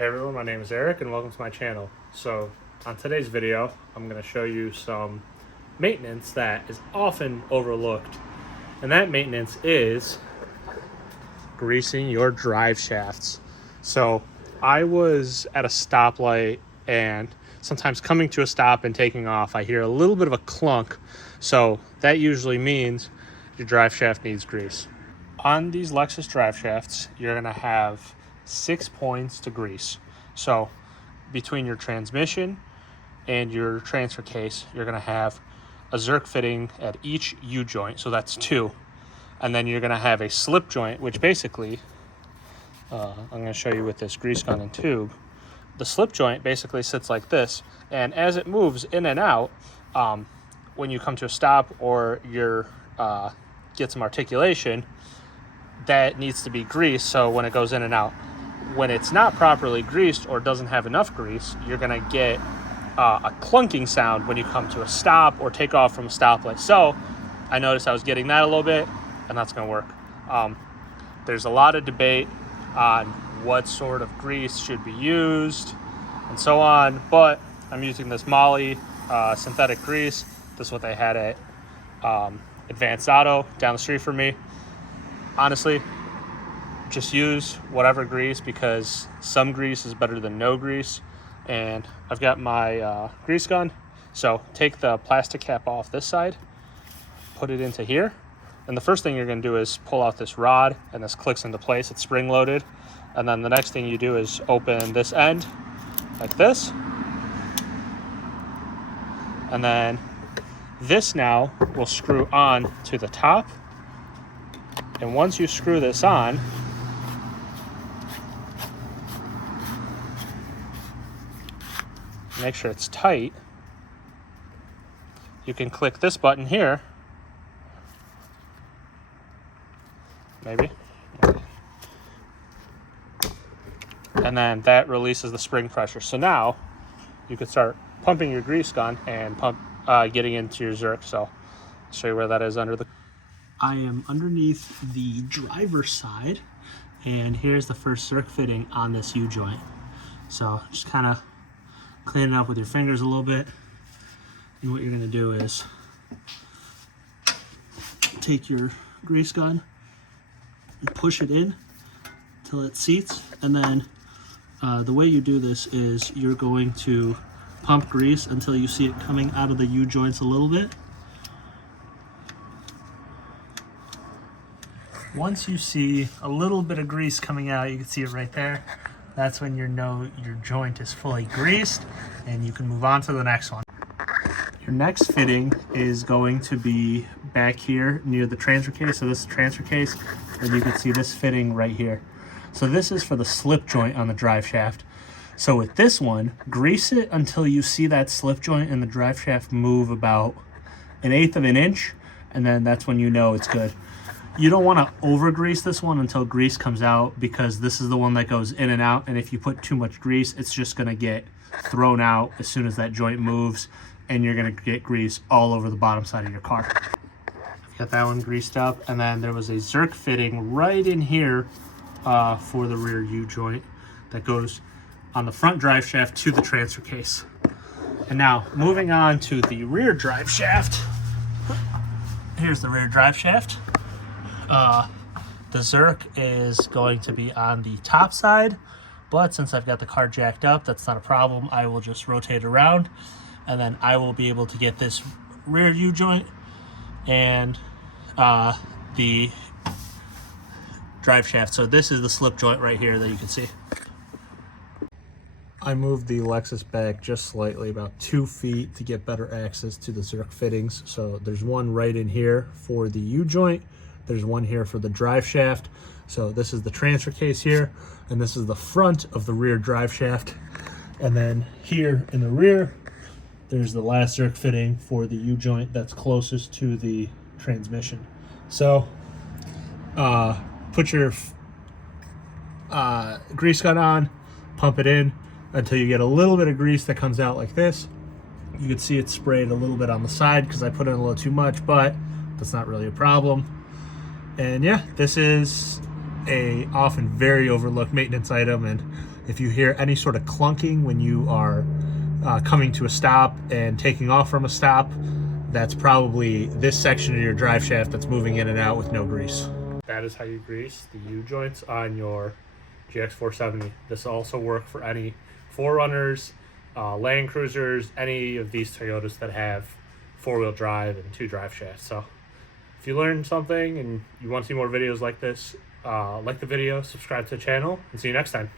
Hey everyone, my name is Eric and welcome to my channel. So on today's video, I'm going to show you some maintenance that is often overlooked. And that maintenance is greasing your drive shafts. So I was at a stoplight and sometimes coming to a stop and taking off, I hear a little bit of a clunk. So that usually means your drive shaft needs grease. On these Lexus drive shafts, you're going to have 6 points to grease. So between your transmission and your transfer case, you're going to have a Zerk fitting at each U-joint, so that's 2. And then you're going to have a slip joint, which basically, I'm going to show you with this grease gun and tube. The slip joint basically sits like this, and as it moves in and out, when you come to a stop or you're get some articulation, that needs to be greased so when it goes in and out. When it's not properly greased or doesn't have enough grease, you're going to get a clunking sound when you come to a stop or take off from a stoplight. So I noticed I was getting that a little bit, and that's going to work. There's a lot of debate on what sort of grease should be used and so on, but I'm using this Molly synthetic grease. This is what they had at Advanced Auto down the street from me. Honestly, just use whatever grease because some grease is better than no grease. And I've got my grease gun. So take the plastic cap off this side, put it into here. And the first thing you're going to do is pull out this rod, and this clicks into place. It's spring loaded. And then the next thing you do is open this end like this. And then this now will screw on to the top. And once you screw this on, make sure it's tight, you can click this button here, maybe, and then that releases the spring pressure. So now you can start pumping your grease gun and getting into your Zerk. So I'll show you where that is under the... I am underneath the driver's side, and here's the first Zerk fitting on this U-joint. So just kind of clean it up with your fingers a little bit. And what you're going to do is take your grease gun and push it in till it seats. And then the way you do this is you're going to pump grease until you see it coming out of the U-joints a little bit. Once you see a little bit of grease coming out, you can see it right there. That's when you know your joint is fully greased, and you can move on to the next one. Your next fitting is going to be back here near the transfer case. So this is the transfer case, and you can see this fitting right here. So this is for the slip joint on the drive shaft. So with this one, grease it until you see that slip joint and the drive shaft move about 1/8 of an inch, and then that's when you know it's good. You don't want to over grease this one until grease comes out, because this is the one that goes in and out, and if you put too much grease, it's just going to get thrown out as soon as that joint moves, and you're going to get grease all over the bottom side of your car. I've got that one greased up, and then there was a Zerk fitting right in here for the rear U-joint that goes on the front drive shaft to the transfer case. And now moving on to the rear drive shaft. Here's the rear drive shaft. The Zerk is going to be on the top side, but since I've got the car jacked up, that's not a problem. I will just rotate around, and then I will be able to get this rear U-joint and the drive shaft. So this is the slip joint right here that you can see. I moved the Lexus back just slightly, about 2 feet, to get better access to the Zerk fittings. So there's one right in here for the U-joint. There's one here for the drive shaft. So this is the transfer case here, and this is the front of the rear drive shaft. And then here in the rear, there's the last Zerk fitting for the U-joint that's closest to the transmission. So put your grease gun on, pump it in until you get a little bit of grease that comes out like this. You can see it sprayed a little bit on the side because I put in a little too much, but that's not really a problem. And yeah, this is a often very overlooked maintenance item, and if you hear any sort of clunking when you are coming to a stop and taking off from a stop, that's probably this section of your drive shaft that's moving in and out with no grease. That is how you grease the U-joints on your GX470. This will also work for any 4Runners, Land Cruisers, any of these Toyotas that have 4-wheel drive and 2 drive shafts. So if you learned something and you want to see more videos like this, like the video, subscribe to the channel, and see you next time.